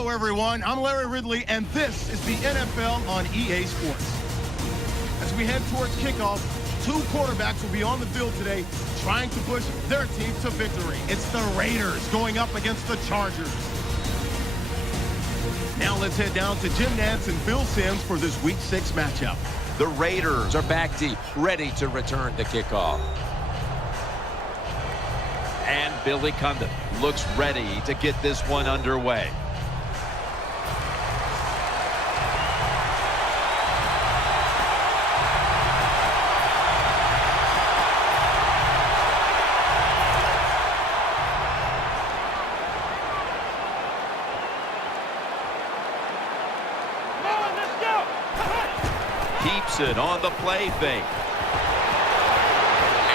Hello, everyone. I'm Larry Ridley, and this is the NFL on EA Sports. As we head towards kickoff, two quarterbacks will be on the field today trying to push their team to victory. It's the Raiders going up against the Chargers. Now let's head down to Jim Nantz and Phil Simms for this Week 6 matchup. The Raiders are back deep, ready to return to kickoff. And Billy Cundin looks ready to get this one underway. Keeps it on the play fake.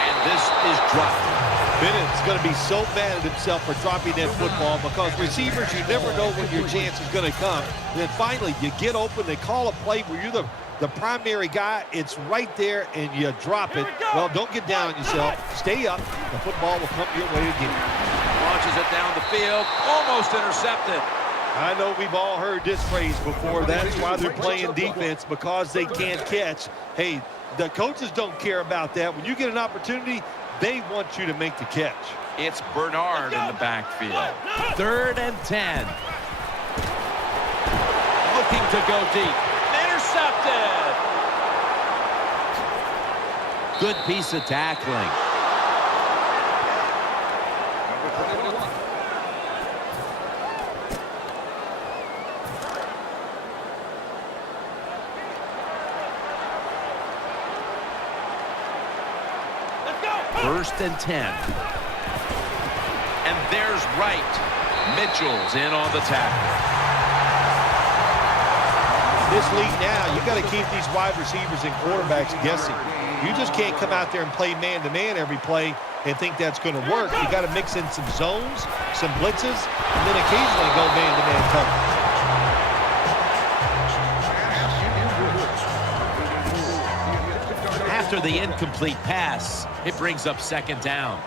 And this is dropped. Bennett's going to be so mad at himself for dropping that football because receivers, you never know when your chance is going to come. And then finally, you get open, they call a play where you're the primary guy. It's right there, and you drop it. Well, don't get down on yourself. Stay up. The football will come your way again. Launches it down the field. Almost intercepted. I know we've all heard this phrase before. That's why they're playing defense, because they can't catch. Hey, the coaches don't care about that. When you get an opportunity, they want you to make the catch. It's Bernard in the backfield. 3rd and 10. Looking to go deep. Intercepted. Good piece of tackling. First and 10. And there's Wright. Mitchell's in on the tackle. This league now, you got to keep these wide receivers and quarterbacks guessing. You just can't come out there and play man-to-man every play and think that's going to work. You got to mix in some zones, some blitzes, and then occasionally go man-to-man coverage. After the incomplete pass, it brings up 2nd down.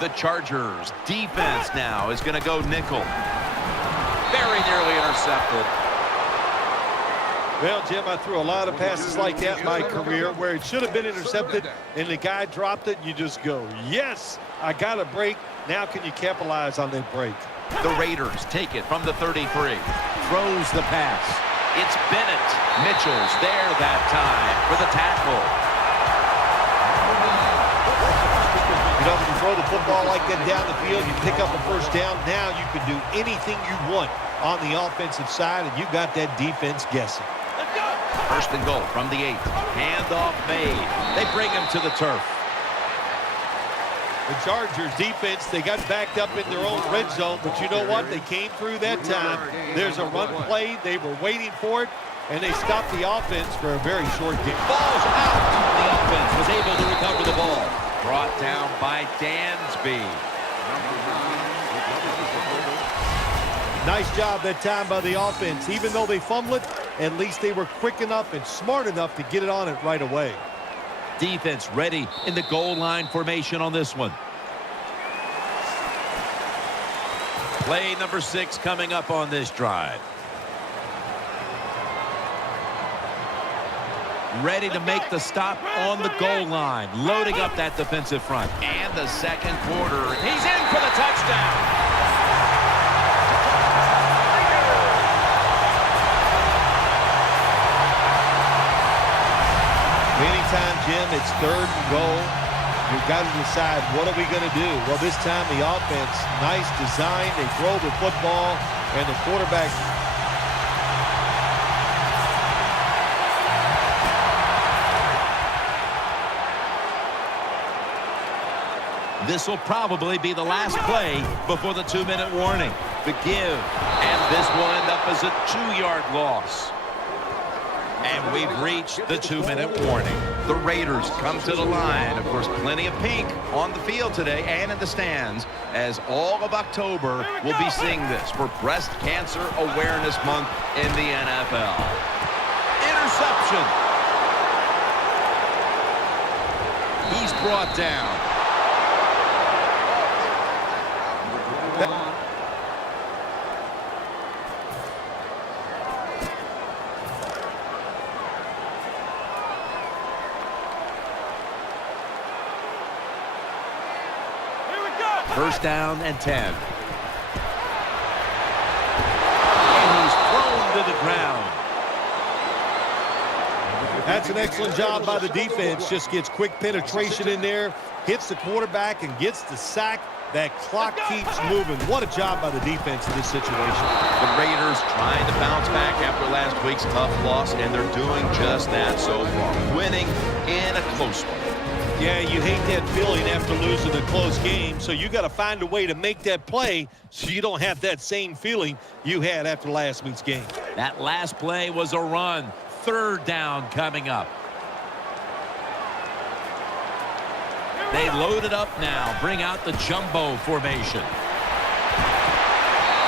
The Chargers defense now is going to go nickel. Very nearly intercepted. Well, Jim, I threw a lot of passes like that in my career where it should have been intercepted and the guy dropped it. You just go, yes, I got a break. Now can you capitalize on that break? The Raiders take it from the 33. Throws the pass. It's Bennett. Mitchell's there that time for the tackle. You know, when you throw the football like that down the field, you pick up a first down. Now you can do anything you want on the offensive side, and you got that defense guessing. 1st and goal from the 8. Handoff made. They bring him to the turf. The Chargers defense, they got backed up in their own red zone, but you know what? They came through that time. There's a run play. They were waiting for it, and they stopped the offense for a very short game. Ball's out. The offense was able to recover the ball. Brought down by Dansby. Nice job that time by the offense. Even though they fumbled it, at least they were quick enough and smart enough to get it on it right away. Defense ready in the goal line formation on this one. Play number 6 coming up on this drive. Ready to make the stop on the goal line. Loading up that defensive front. And the 2nd quarter. He's in for the touchdown. Anytime, Jim, it's 3rd and goal. You've got to decide, what are we going to do? Well, this time the offense, nice design. They throw the football, and the quarterback. This will probably be the last play before the 2-minute warning. The give, and this will end up as a 2-yard loss. And we've reached the 2-minute warning. The Raiders come to the line. Of course, plenty of pink on the field today and in the stands, as all of October will be seeing this for Breast Cancer Awareness Month in the NFL. Interception. He's brought down. First down and 10. And he's thrown to the ground. That's an excellent job by the defense. Just gets quick penetration in there, hits the quarterback, and gets the sack. That clock keeps moving. What a job by the defense in this situation. The Raiders trying to bounce back after last week's tough loss, and they're doing just that so far. Winning in a close one. Yeah, you hate that feeling after losing a close game, so you got to find a way to make that play so you don't have that same feeling you had after last week's game. That last play was a run. Third down coming up. They load it up now. Bring out the jumbo formation.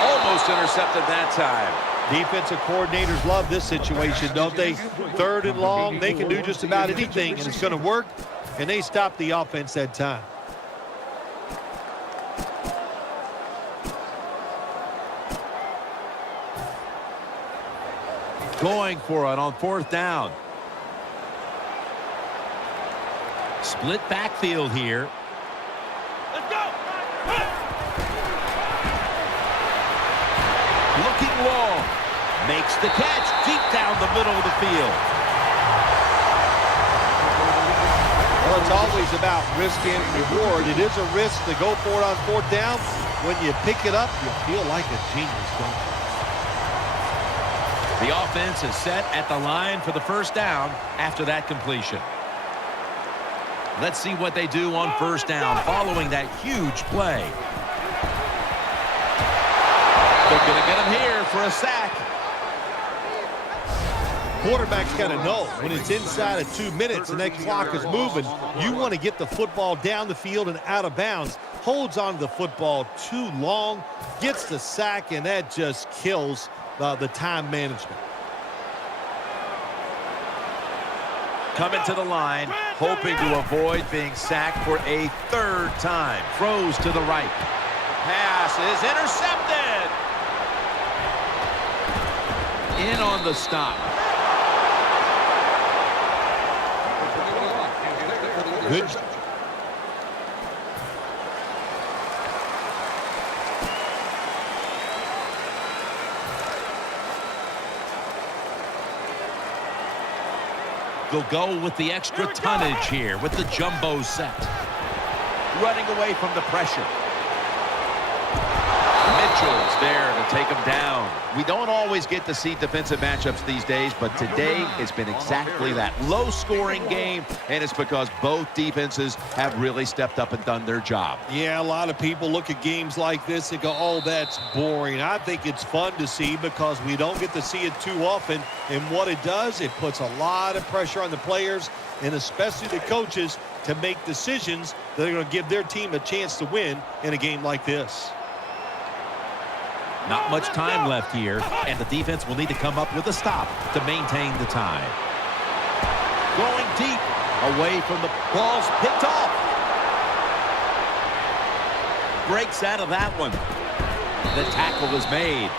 Almost intercepted that time. Defensive coordinators love this situation, don't they? Third and long, they can do just about anything, and it's going to work, and they stop the offense that time. Going for it on fourth down. Split backfield here. Let's go. Looking long. Makes the catch deep down the middle of the field. Well, it's always about risk and reward. It is a risk to go for it on fourth down. When you pick it up, you feel like a genius, don't you? The offense is set at the line for the first down after that completion. Let's see what they do on first down following that huge play. They're going to get him here for a sack. Quarterback's got to know when it's inside of 2 minutes and that clock is moving, you want to get the football down the field and out of bounds. Holds on to the football too long, gets the sack, and that just kills the time management. Coming to the line, hoping to avoid being sacked for a third time. Throws to the right. Pass is intercepted. In on the stop. Good. They'll go with the extra tonnage here with the jumbo set. Running away from the pressure. Mitchell's there to take him down. We don't always get to see defensive matchups these days, but today it's been exactly that. Low-scoring game, and it's because both defenses have really stepped up and done their job. Yeah, a lot of people look at games like this and go, oh, that's boring. I think it's fun to see because we don't get to see it too often. And what it does, it puts a lot of pressure on the players and especially the coaches to make decisions that are going to give their team a chance to win in a game like this. Not much time left here, and the defense will need to come up with a stop to maintain the tie. Going deep, away from the ball's picked off. Breaks out of that one. The tackle is made.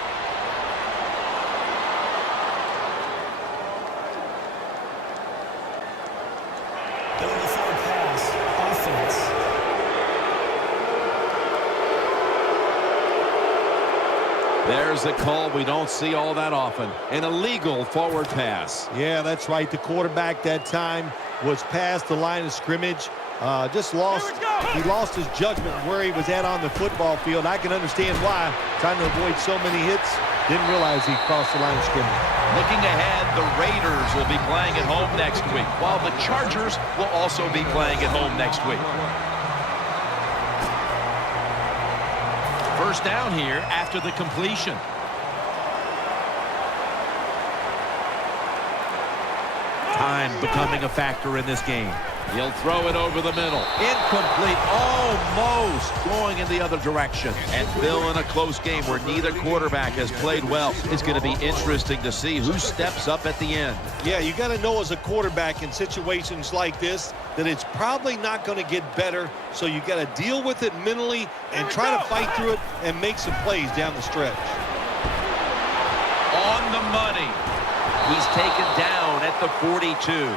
There's a call we don't see all that often. An illegal forward pass. Yeah, that's right. The quarterback that time was past the line of scrimmage. He lost his judgment where he was at on the football field. I can understand why. Trying to avoid so many hits. Didn't realize he crossed the line of scrimmage. Looking ahead, the Raiders will be playing at home next week, while the Chargers will also be playing at home next week. First down here after the completion. Time becoming a factor in this game. He'll throw it over the middle. Incomplete. Almost going in the other direction. And still in a close game where neither quarterback has played well. It's going to be interesting to see who steps up at the end. Yeah, you got to know as a quarterback in situations like this that it's probably not going to get better. So you got to deal with it mentally and try to fight through it and make some plays down the stretch. On the money. He's taken down at the 42.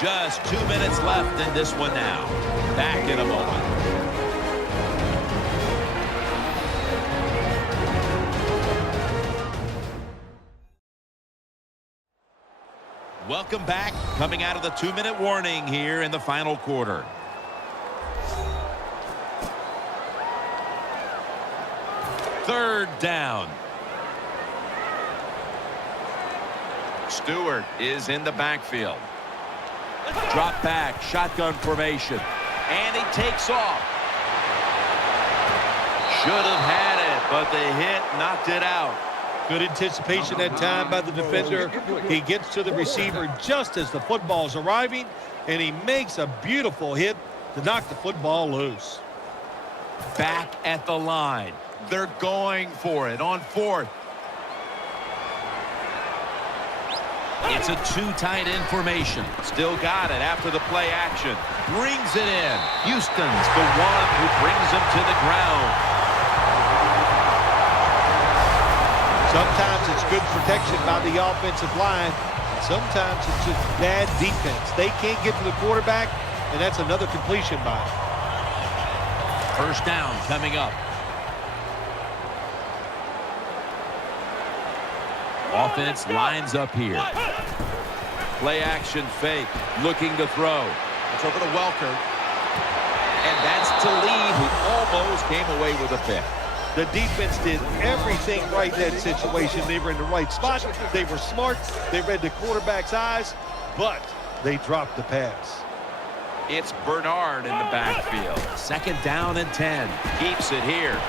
Just 2 minutes left in this one now. Back in a moment. Welcome back, coming out of the 2-minute warning here in the final quarter. Third down. Stewart is in the backfield. Drop back, shotgun formation, and he takes off. Should have had it, but the hit knocked it out. Good anticipation that time by the defender. He gets to the receiver just as the football's arriving, and he makes a beautiful hit to knock the football loose. Back at the line. They're going for it on fourth. It's a too-tight in formation. Still got it after the play action. Brings it in. Houston's the one who brings him to the ground. Sometimes it's good protection by the offensive line. And sometimes it's just bad defense. They can't get to the quarterback, and that's another completion by him. First down coming up. Offense lines up here. Play action fake. Looking to throw. It's over to Welker. And that's Talib, who almost came away with a pick. The defense did everything right in that situation. They were in the right spot. They were smart. They read the quarterback's eyes, but they dropped the pass. It's Bernard in the backfield. Second down and 10. Keeps it here.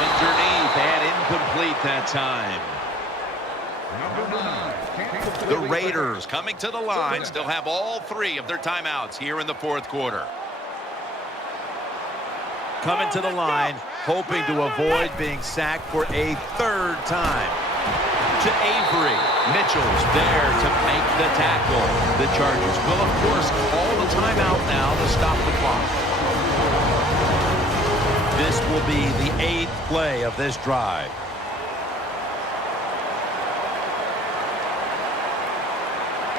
Underneath and incomplete that time. The Raiders coming to the line. Still have all 3 of their timeouts here in the fourth quarter. Coming to the line, hoping to avoid being sacked for a third time. To Avery. Mitchell's there to make the tackle. The Chargers will, of course, call the timeout now to stop the clock. This will be the 8th play of this drive.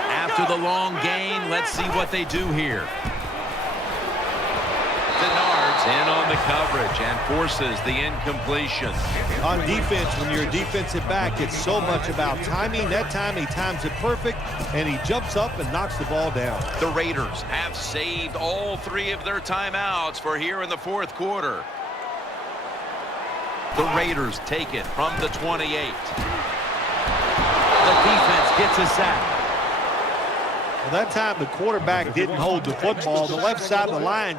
After the long gain, let's see what they do here. Denard's in on the coverage and forces the incompletion. On defense, when you're a defensive back, it's so much about timing. That time he times it perfect, and he jumps up and knocks the ball down. The Raiders have saved all 3 of their timeouts for here in the fourth quarter. The Raiders take it from the 28. The defense gets a sack. Well, that time the quarterback didn't hold the football. The left side of the line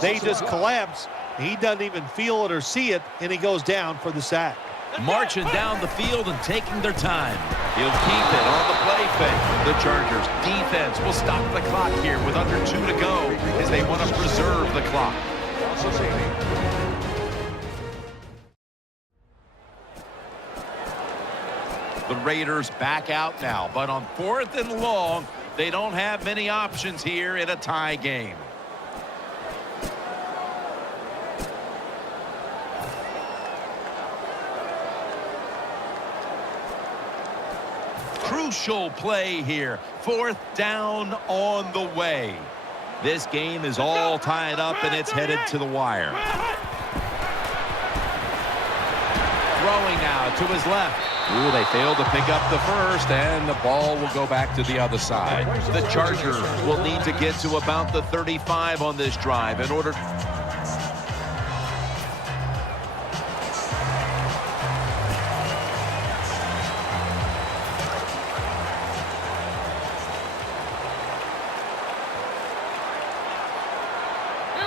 they just collapse. He doesn't even feel it or see it, and he goes down for the sack. Marching down the field and taking their time. He'll keep it on the play fake. The Chargers defense will stop the clock here with under 2 to go as they want to preserve the clock. The Raiders back out now, but on 4th and long, they don't have many options here in a tie game. Crucial play here. 4th down on the way. This game is all tied up and it's headed to the wire. Throwing now to his left. Ooh, they failed to pick up the first, and the ball will go back to the other side. The Chargers will need to get to about the 35 on this drive in order.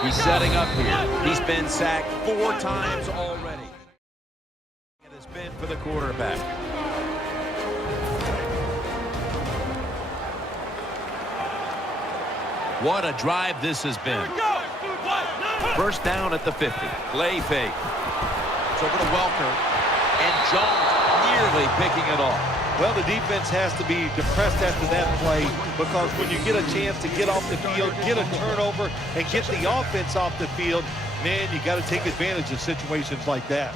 He's setting up here. He's been sacked 4 times already. It has been for the quarterback. What a drive this has been. First down at the 50. Play fake. It's over to Welker. And Jones nearly picking it off. Well, the defense has to be depressed after that play, because when you get a chance to get off the field, get a turnover, and get the offense off the field, man, you got to take advantage of situations like that.